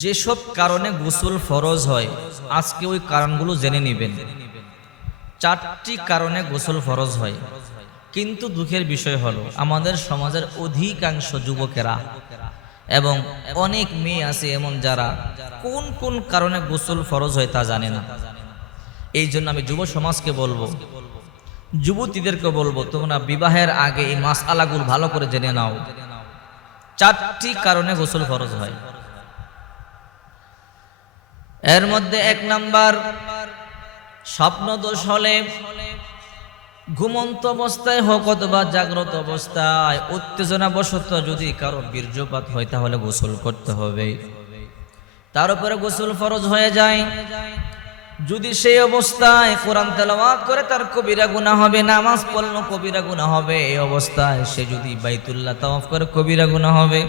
যেসব কারণে গোসল ফরজ হয়, আজকে ওই কারণগুলো জেনে নেবেন। চারটি কারণে গোসল ফরজ হয়। কিন্তু দুঃখের বিষয় হলো, আমাদের সমাজের অধিকাংশ যুবকেরা এবং অনেক মেয়ে আছে এমন যারা কোন কোন কারণে গোসল ফরজ হয় তা জানে না। এই জন্য আমি যুব সমাজকে বলব, যুবতীদেরকে বলব, তোমরা বিবাহের আগে এই মাস আলাগুল ভালো করে জেনে নাও। চারটি কারণে গোসল ফরজ হয়। এর মধ্যে এক নাম্বার স্বপ্ন দোষ হলে ঘুমন্ত অবস্থায় হোক অথবা জাগ্রত অবস্থায় উত্তেজনা বশত যদি কারও বীর্যপাত হয়, তাহলে গোসল করতে হবে। তার উপরে গোসল ফরজ হয়ে যায়। যদি সেই অবস্থায় কোরআন তেলাওয়াত করে, তার কবিরা গুনাহ হবে, নামাজ পড়ল কবিরা গুনাহ হবে, এই অবস্থায় সে যদি বাইতুল্লাহ তাওয়াফ করে, কবিরা গুনাহ হবে।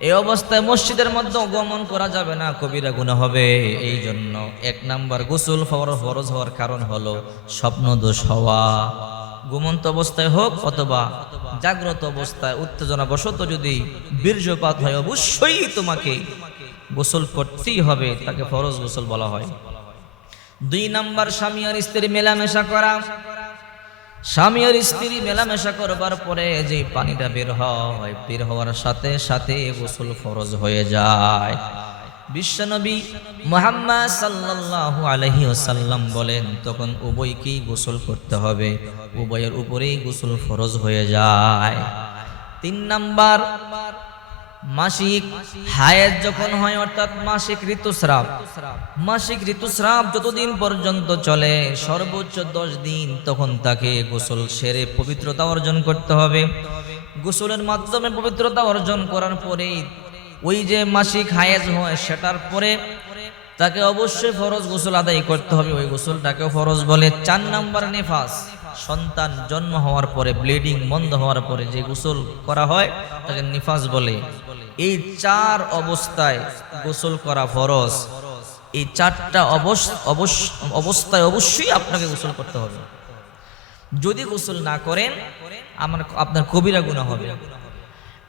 এই অবস্থায় মসজিদের মধ্যে গমন করা যাবে না, কবিরা গুনাহ হবে। এই জন্য এক নাম্বার গোসল ফরজ ফরজ হওয়ার কারণ হলো স্বপ্ন দোষ হওয়া। ঘুমন্ত অবস্থায় হোক অথবা জাগ্রত অবস্থায় উত্তেজনা বশত যদি বীর্যপাত হয়, অবশ্যই তোমাকে গোসল করতেই হবে, তাকে ফরজ গোসল বলা হয়। দুই নাম্বার স্বামী আর স্ত্রী মেলামেশা করা। স্বামী আর স্ত্রী মেলামেশা করবার পরে যে পানিটা বের হয়, বের হওয়ার সাথে সাথে গোসল ফরজ হয়ে যায়। বিশ্বনবী মোহাম্মদ সাল্লাহ আলহি ওসাল্লাম বলেন, তখন উভয়কেই গোসল করতে হবে। উভয়ের উপরেই গোসল ফরজ হয়ে যায়। তিন নাম্বার মাসিক হায়াত যখন হয়, অর্থাৎ মাসিক ঋতুস্রাব। মাসিক ঋতুস্রাব যতদিন পর্যন্ত চলে, সর্বোচ্চ দশ দিন তখন তাকে গোসল সেরে পবিত্রতা অর্জন করতে হবে। গোসলের মাধ্যমে পবিত্রতা অর্জন করার পরে ওই যে মাসিক হায়াজ হয়, সেটার পরে তাকে অবশ্যই ফরজ গোসল আদায় করতে হবে। ওই গোসলটাকেও ফরজ বলে চার নাম্বার নেফাস। সন্তান জন্ম হওয়ার পরে ব্লিডিং বন্ধ হওয়ার পরে যে গোসল করা হয়, তাকে নিফাস বলে। এই চার অবস্থায় গোসল করা ফরজ। এই চারটা অবস- অবস- অবস্থায় অবশ্যই আপনাকে গোসল করতে হবে। যদি গোসল না করেন, আমার আপনার কবিরা গুণা হবে।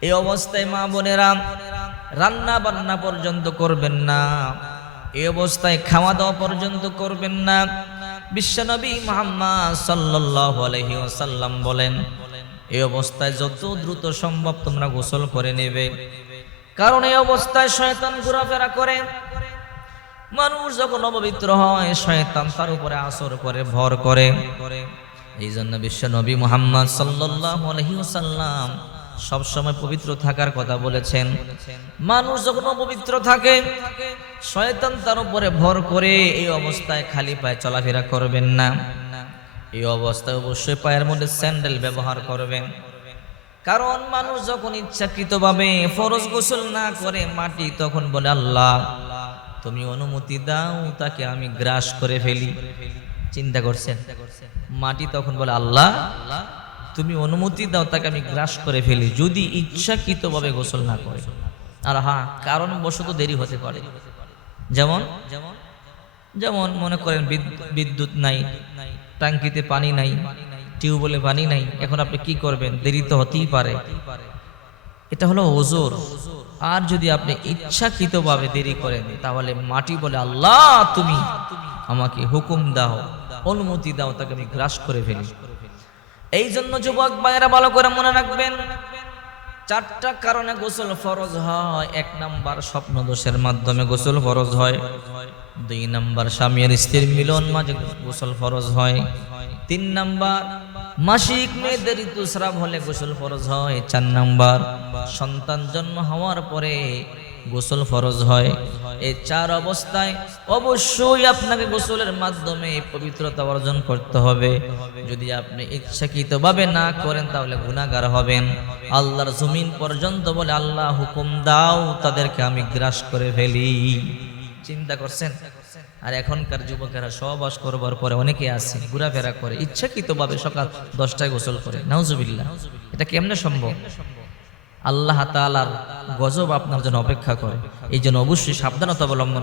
এই অবস্থায় মা বোনেরা রান্না বান্না পর্যন্ত করবেন না। এই অবস্থায় খাওয়া দাওয়া পর্যন্ত করবেন না। বিশ্বনবী মোহাম্মদ সাল্লাল্লাহু আলাইহি ওয়াসাল্লাম বলেন, এই অবস্থায় যত দ্রুত সম্ভব তোমরা গোসল করে নেবে। কারণ এই অবস্থায় শয়তান ঘোরাফেরা করে। মানুষ যখন অপবিত্র হয়, শয়তান তার উপরে আসর করে, ভর করে। এই জন্য বিশ্ব নবী মোহাম্মদ সাল্লাল্লাহু আলাইহি সব সময় পবিত্র থাকার কথা বলেছেন। মানুষ যখন অপবিত্র থাকে, শয়তান তার উপরে ভর করে এই অবস্থায় খালি পায়ে চলাফেরা করবেন না। এই অবস্থায় অবশ্যই পায়ের মধ্যে স্যান্ডেল ব্যবহার করবেন। কারণ মানুষ যখন ইচ্ছাকৃতভাবে ফরজ গোসল না করে মাটি, তখন বলে, আল্লাহ, তুমি অনুমতি দাও, তাকে আমি গ্রাস করে ফেলি। চিন্তা করছেন? মাটি তখন বলে, আল্লাহ তুমি অনুমতি দাও, তাকে আমি গ্রাস করে ফেলি, যদি ইচ্ছাকৃতভাবে গোসল না করে। আর হ্যাঁ কারণ বশত দেরি হতে পারে। যেমন? যেমন যেমন মনে করেন বিদ- বিদ্যুৎ নাই টাঙ্কিতে পানি নাই, টিউবওয়েলে পানি নাই, এখন আপনি কি করবেন? দেরি তো হতেই পারে। এটা হলো ওজোর। আর যদি আপনি ইচ্ছাকৃতভাবে দেরি করেন, তাহলে মাটি বলে, আল্লাহ, তুমি আমাকে হুকুম দাও, অনুমতি দাও, তাকে আমি গ্রাস করে ফেলি। এই জন্য যুবক ভাইয়েরা ভালো করে মনে রাখবেন, চারটা কারণে গোসল ফরজ হয়। এক নাম্বার স্বপ্ন দোষের মাধ্যমে গোসল ফরজ হয়। দুই নাম্বার স্বামী আর স্ত্রীর মিলন মাঝে গোসল ফরজ হয়। তিন নাম্বার মাসিক মেয়েদের ঋতুস্রাব হলে গোসল ফরজ হয়। চার নাম্বার সন্তান জন্ম হওয়ার পরে গোসল ফরজ হয়। এই চার অবস্থায় অবশ্যই আপনাকে গোসলের মাধ্যমে পবিত্রতা অর্জন করতে হবে। যদি আপনি ইচ্ছাকৃতভাবে না করেন, তাহলে গুণাগার হবেন। আল্লাহর জমিন পর্যন্ত বলে, আল্লাহ হুকুম দাও, তাদেরকে আমি গ্রাস করে ফেলি। চিন্তা করছেন? আর এখনকার যুবকেরা সহবাস করবার পরে অনেকে আছে, ঘোরাফেরা করে, ইচ্ছাকৃতভাবে সকাল দশটায় গোসল করে। নাউজুবিল্লাহ। এটা কেমনে সম্ভব? আল্লাহ তালার গজব আপনার জন্য অপেক্ষা করে। এই জন্য অবশ্যই সাবধানতা অবলম্বন